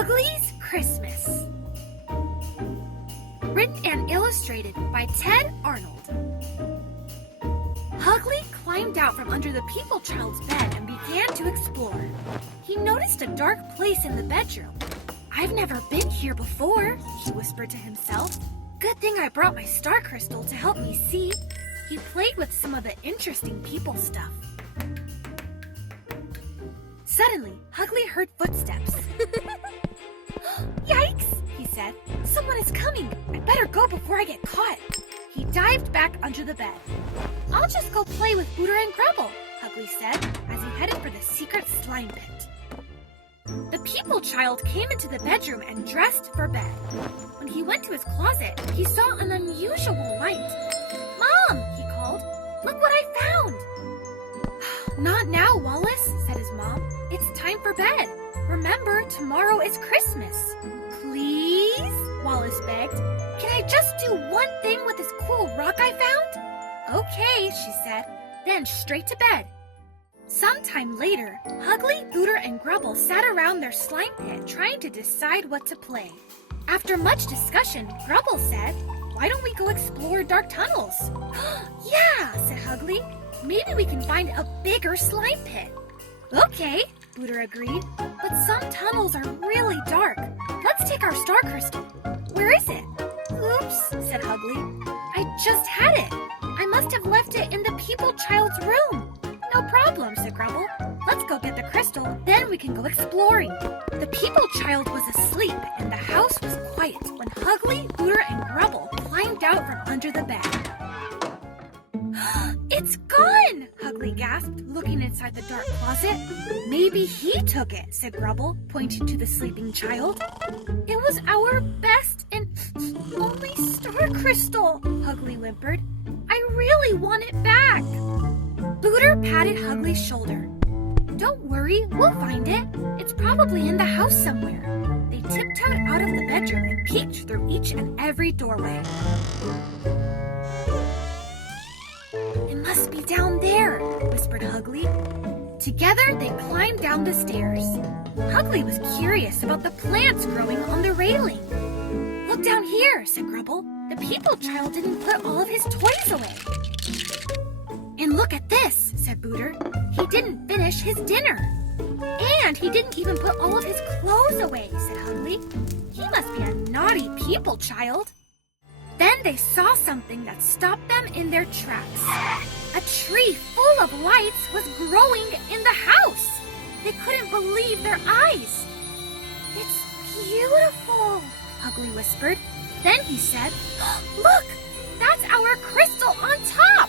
Ugly's Christmas. Written and illustrated by Ted Arnold. Ugly climbed out from under the people child's bed and began to explore. He noticed a dark place in the bedroom. "I've never been here before," he whispered to himself. "Good thing I brought my star crystal to help me see." He played with some of the interesting people stuff. Suddenly, Ugly heard footsteps. "Yikes," he said. "Someone is coming. I'd better go before I get caught." He dived back under the bed. "I'll just go play with Booter and Grubble," Ugly said as he headed for the secret slime pit. The people child came into the bedroom and dressed for bed. When he went to his closet, he saw an unusual light. "Mom," he called, "look what I found." "Not now, Wallace," said his mom. "It's time for bed. Remember, tomorrow is Christmas." "Please?" Wallace begged. "Can I just do one thing with this cool rock I found?" "Okay," she said, then straight to bed. Sometime later, Ugly, Booter, and Grubble sat around their slime pit trying to decide what to play. After much discussion, Grubble said, "Why don't we go explore dark tunnels?" "Yeah," said Ugly. "Maybe we can find a bigger slime pit." "Okay," Booter agreed, "but some tunnels are really dark. Let's take our star crystal." "Where is it?" "Oops," said Ugly. "I just had it. I must have left it in the people child's room." "No problem," said Grubble. "Let's go get the crystal, then we can go exploring." The people child was asleep and the house was quiet when Ugly, Booter, and Grubble climbed out from under the bed. "It's gone!" Ugly gasped, looking inside the dark closet. "Maybe he took it," said Grubble, pointing to the sleeping child. "It was our best and only star crystal," Ugly whimpered. "I really want it back." Booter patted Ugly's shoulder. "Don't worry, we'll find it. It's probably in the house somewhere." They tiptoed out of the bedroom and peeked through each and every doorway. "It must be down there," whispered Ugly. Together, they climbed down the stairs. Ugly was curious about the plants growing on the railing. "Look down here," said Grubble. "The people child didn't put all of his toys away." "And look at this," said Booter. "He didn't finish his dinner." "And he didn't even put all of his clothes away," said Ugly. "He must be a naughty people child." Then they saw something that stopped them in their tracks. A tree full of lights was growing in the house. They couldn't believe their eyes. "It's beautiful," Ugly whispered. Then he said, "Look, that's our crystal on top."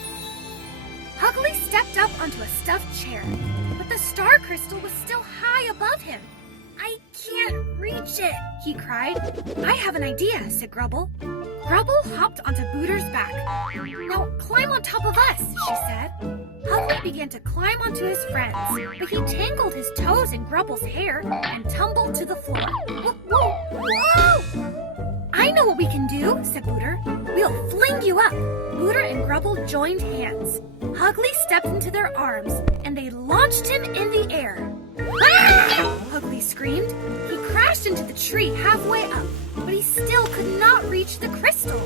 Ugly stepped up onto a stuffed chair, but the star crystal was still high above him. "I can't reach it," he cried. "I have an idea," said Grubble. Grubble hopped onto Booter's back. "Now climb on top of us," she said. Ugly began to climb onto his friends, but he tangled his toes in Grubble's hair and tumbled to the floor. "Whoa! Whoa! I know what we can do," said Booter. "We'll fling you up." Booter and Grubble joined hands. Ugly stepped into their arms, and they launched him in the air. "Ah!" Ugly screamed. He crashed into the tree halfway up, but he still could not reach the crystal.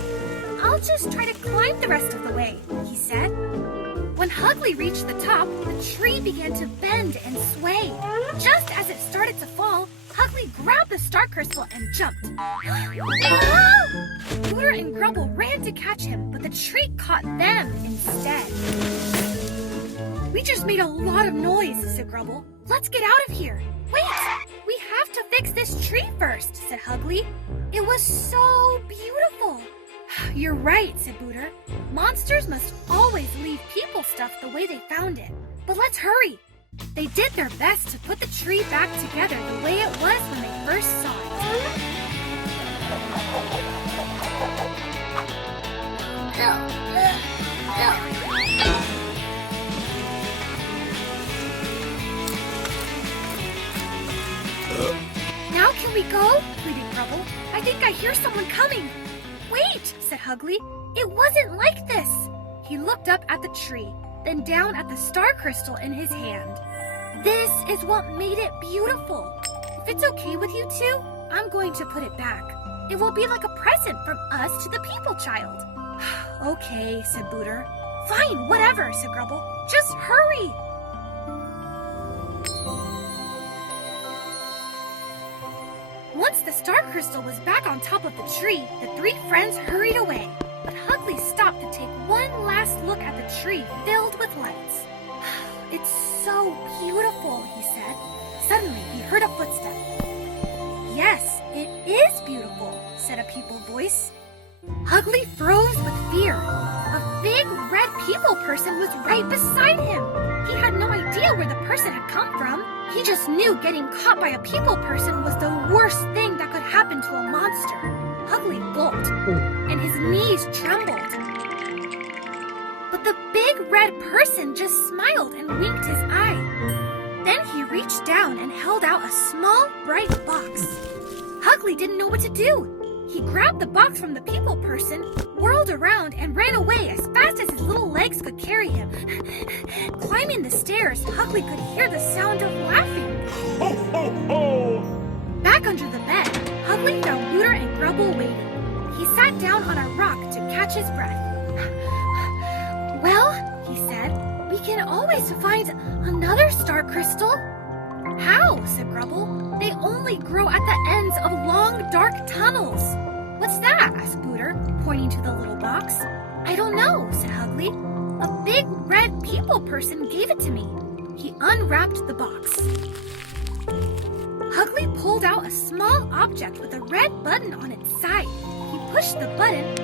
"I'll just try to climb the rest of the way," he said. When Ugly reached the top, the tree began to bend and sway. Just as it started to fall, Ugly grabbed the star crystal and jumped. "Ah!" Booter and Grubble ran to catch him, but the tree caught them instead. "We just made a lot of noise," said Grubble. "Let's get out of here." "Wait! We have to fix this tree first," said Ugly. "It was so beautiful." "You're right," said Booter. "Monsters must always leave people stuff the way they found it. But let's hurry." They did their best to put the tree back together the way it was when they first saw it. "Now can we go?" pleaded Grubble. "I think I hear someone coming." "Wait," said Ugly. "It wasn't like this." He looked up at the tree, then down at the star crystal in his hand. "This is what made it beautiful. If it's okay with you two, I'm going to put it back. It will be like a present from us to the people child. Okay, said Booter. Fine, whatever, said Grubble. Just hurry. Once the star crystal was back on top of the tree, the three friends hurried away. But Hugley stopped to take one last look at the tree filled with lights. It's so beautiful, he said. Suddenly, he heard a footstep. Yes, it is beautiful, said a people voice. Hugley froze with fear. A big red people person was right beside him. He had no idea where the person had come from. He just knew getting caught by a people person was the worst thing that could happen to a monster. Hugley gulped, and his knees trembled. But the big red person just smiled and winked his eye. Then he reached down and held out a small, bright box. Hugley didn't know what to do. He grabbed the box from the people person, whirled around, and ran away as fast as his little legs could carry him. Climbing the stairs, Hugley could hear the sound of laughing. Ho, ho, ho! Back under the bed, Hugley found Booter and Grubble waiting. He sat down on a rock to catch his breath. Well, he said, we can always find another star crystal. How? Said Grubble. They only grow at the ends of long, dark tunnels. What's that? Asked Booter, pointing to the little box. I don't know, said Hugley. A big red people person gave it to me. He unwrapped the box. Hugley pulled out a small object with a red button on its side. He pushed the button,